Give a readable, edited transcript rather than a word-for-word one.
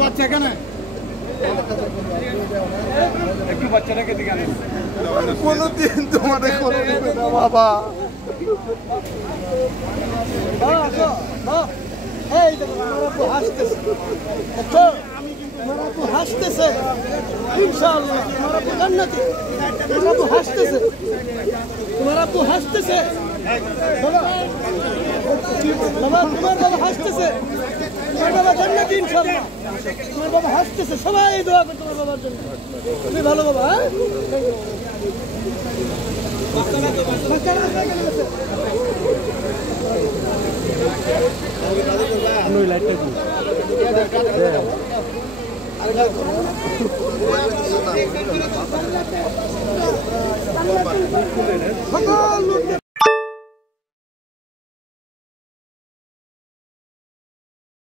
বাচ্চা এখানে একটু বাচ্চাটাকে দিকে আনেন কোনদিন তোমাদের বাবা হাসতেছে ইনশাআল্লাহ তোমার আপু জান্নাতি তোমার আপু হাসতেছে তোমার আপু হাসতেছে বাবা তোমার বাবা হাসতেছে তোমার বাবা জান্নাতি ইনশাআল্লাহ তোমার বাবা হাসতেছে সবাই দোয়া করে তোমার বাবার জন্য তুমি ভালো বাবা হ্যাঁ